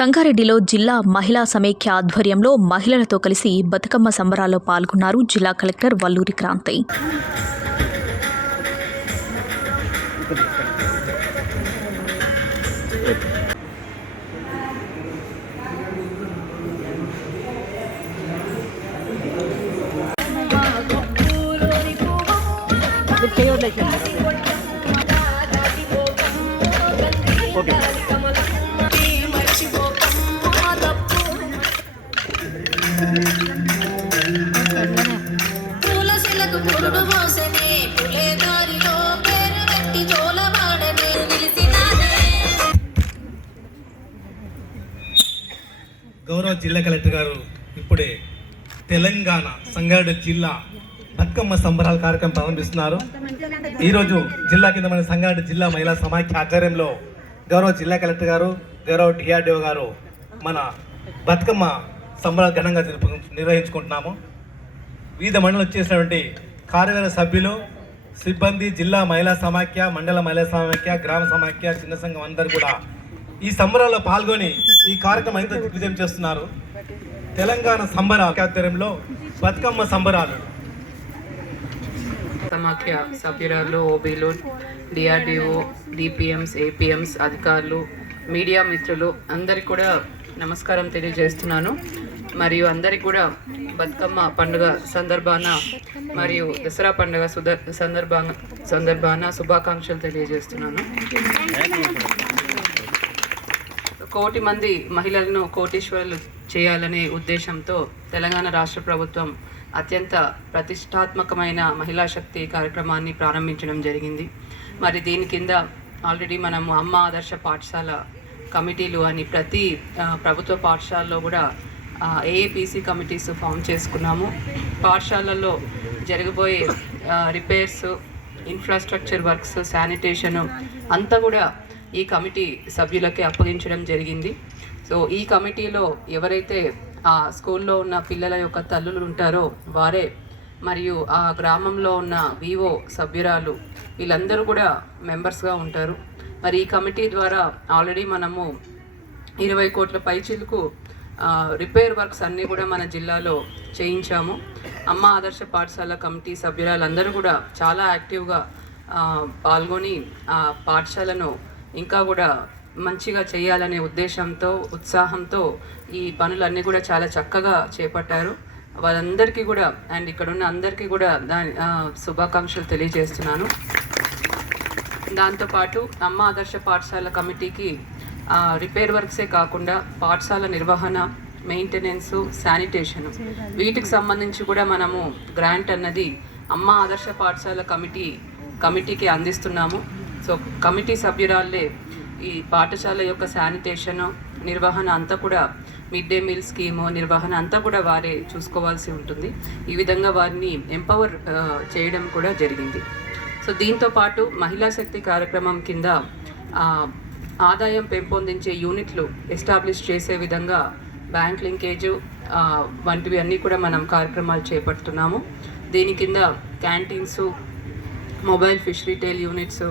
సంగారెడ్డిలో జిల్లా మహిళా సమైక్య ఆధ్వర్యంలో మహిళలతో కలిసి బతుకమ్మ సంబరాల్లో పాల్గొన్నారు జిల్లా కలెక్టర్ వల్లూరి క్రాంతి. ఓకే. పురుడు మోసనే పులే దారిలో పేరు నిలిసినానే గౌరవ జిల్లా కలెక్టర్ గారు ఇప్పుడే తెలంగాణ సంగారెడ్డి జిల్లా బతుకమ్మ సంబరాల కార్యక్రమం ప్రారంభిస్తున్నారు. ఈరోజు జిల్లా కింద మన సంగారెడ్డి జిల్లా మహిళా సమాఖ్య ఆధ్వర్యంలో గౌరవ జిల్లా కలెక్టర్ గారు గౌరవ డిఆర్డిఓ గారు మన బతుకమ్మ సంబరాలు ఘనంగా నిర్వహించుకుంటున్నాము. వివిధ మండలం వచ్చేసినటువంటి కార్యవర్గ సభ్యులు సిబ్బంది జిల్లా మహిళా సమాఖ్య మండల మహిళా సమాఖ్య గ్రామ సమాఖ్య చిన్న సంఘం అందరూ కూడా ఈ సంబరాల్లో పాల్గొని ఈ కార్యక్రమం ఎంత దిగ్విజయం చేస్తున్నారు. తెలంగాణ సంబరాల ఆధ్వర్యంలో బతుకమ్మ సంబరాలు. సమాఖ్య సభ్యురాలు ఓబీలు డిఆర్డిఓ డిపిఎంస్ ఏపీఎంస్ అధికారులు మీడియా మిత్రులు అందరికి కూడా నమస్కారం తెలియజేస్తున్నాను. మరియు అందరికి కూడా బతుకమ్మ పండుగ సందర్భాన మరియు దసరా పండుగ సుద సందర్భాన సందర్భాన శుభాకాంక్షలు తెలియజేస్తున్నాను. కోటి మంది మహిళలను కోటీశ్వరులు చేయాలనే ఉద్దేశంతో తెలంగాణ రాష్ట్ర ప్రభుత్వం అత్యంత ప్రతిష్టాత్మకమైన మహిళా శక్తి కార్యక్రమాన్ని ప్రారంభించడం జరిగింది. మరి దీని కింద ఆల్రెడీ మనము అమ్మ ఆదర్శ పాఠశాల కమిటీలు అని ప్రతి ప్రభుత్వ పాఠశాలలో కూడా ఏఏపీసీ కమిటీస్ ఫామ్ చేసుకున్నాము. పాఠశాలల్లో జరగబోయే రిపేర్స్ ఇన్ఫ్రాస్ట్రక్చర్ వర్క్స్ శానిటేషన్ అంతా కూడా ఈ కమిటీ సభ్యులకే అప్పగించడం జరిగింది. సో ఈ కమిటీలో ఎవరైతే ఆ స్కూల్లో ఉన్న పిల్లల యొక్క తల్లులు ఉంటారో వారే మరియు ఆ గ్రామంలో ఉన్న వివో సభ్యురాలు వీళ్ళందరూ కూడా మెంబర్స్గా ఉంటారు. మరి ఈ కమిటీ ద్వారా ఆల్రెడీ మనము ఇరవై కోట్ల పైచిలకు రిపేర్ వర్క్స్ అన్నీ కూడా మన జిల్లాలో చేయించాము. అమ్మ ఆదర్శ పాఠశాల కమిటీ సభ్యురాలందరూ కూడా చాలా యాక్టివ్గా పాల్గొని ఆ పాఠశాలను ఇంకా కూడా మంచిగా చేయాలనే ఉద్దేశంతో ఉత్సాహంతో ఈ పనులన్నీ కూడా చాలా చక్కగా చేపట్టారు. వాళ్ళందరికీ కూడా అండ్ ఇక్కడ ఉన్న అందరికీ కూడా దాని శుభాకాంక్షలు తెలియజేస్తున్నాను. దాంతోపాటు అమ్మ ఆదర్శ పాఠశాల కమిటీకి రిపేర్ వర్క్సే కాకుండా పాఠశాల నిర్వహణ మెయింటెనెన్స్ శానిటేషన్. వీటికి సంబంధించి కూడా మనము గ్రాంట్ అన్నది అమ్మ ఆదర్శ పాఠశాల కమిటీ కమిటీకి అందిస్తున్నాము. సో కమిటీ సభ్యురాలే ఈ పాఠశాల యొక్క శానిటేషన్ నిర్వహణ అంతా కూడా మిడ్ డే మీల్ స్కీము నిర్వహణ అంతా కూడా వారే చూసుకోవాల్సి ఉంటుంది. ఈ విధంగా వారిని ఎంపవర్ చేయడం కూడా జరిగింది. సో దీంతో పాటు మహిళా శక్తి కార్యక్రమం కింద ఆదాయం పెంపొందించే యూనిట్లు ఎస్టాబ్లిష్ చేసే విధంగా బ్యాంక్ లింకేజు వంటివి అన్నీ కూడా మనం కార్యక్రమాలు చేపడుతున్నాము. దీని కింద canteens mobile fish retail units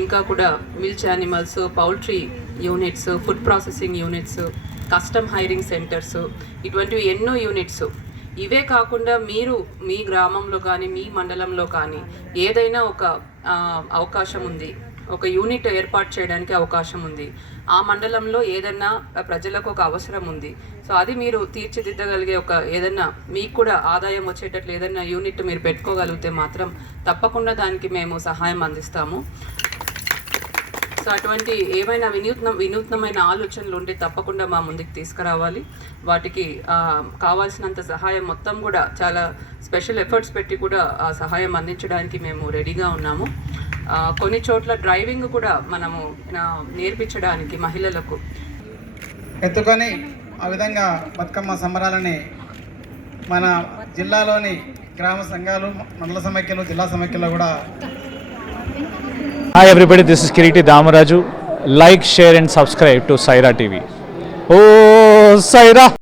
ఇంకా కూడా milch animals poultry units food processing units custom hiring centres ఇటువంటివి ఎన్నో యూనిట్స్. ఇవే కాకుండా మీరు మీ గ్రామంలో కానీ మీ మండలంలో కానీ ఏదైనా ఒక అవకాశం ఉంది. ఒక యూనిట్ ఏర్పాటు చేయడానికి అవకాశం ఉంది. ఆ మండలంలో ఏదన్నా ప్రజలకు ఒక అవసరం ఉంది. సో అది మీరు తీర్చిదిద్దగలిగే ఒక ఏదన్నా మీకు కూడా ఆదాయం వచ్చేటట్లు ఏదన్నా యూనిట్ మీరు పెట్టుకోగలిగితే మాత్రం తప్పకుండా దానికి మేము సహాయం అందిస్తాము. సో అటువంటి ఏమైనా వినూత్న వినూత్నమైన ఆలోచనలు ఉంటే తప్పకుండా మా ముందుకు తీసుకురావాలి. వాటికి కావాల్సినంత సహాయం మొత్తం కూడా చాలా స్పెషల్ ఎఫర్ట్స్ పెట్టి కూడా ఆ సహాయం అందించడానికి మేము రెడీగా ఉన్నాము. కొన్ని చోట్ల డ్రైవింగ్ కూడా మనము నేర్పించడానికి మహిళలకు ఎత్తుకొని ఆ విధంగా బతుకమ్మ సంబరాలని మన జిల్లాలోని గ్రామ సంఘాలు మండల సమైక్యలు జిల్లా సమైక్యలో కూడా Hi everybody, this is Kiriti Damaraju. Like, share and subscribe to Saira TV. Oh, Saira!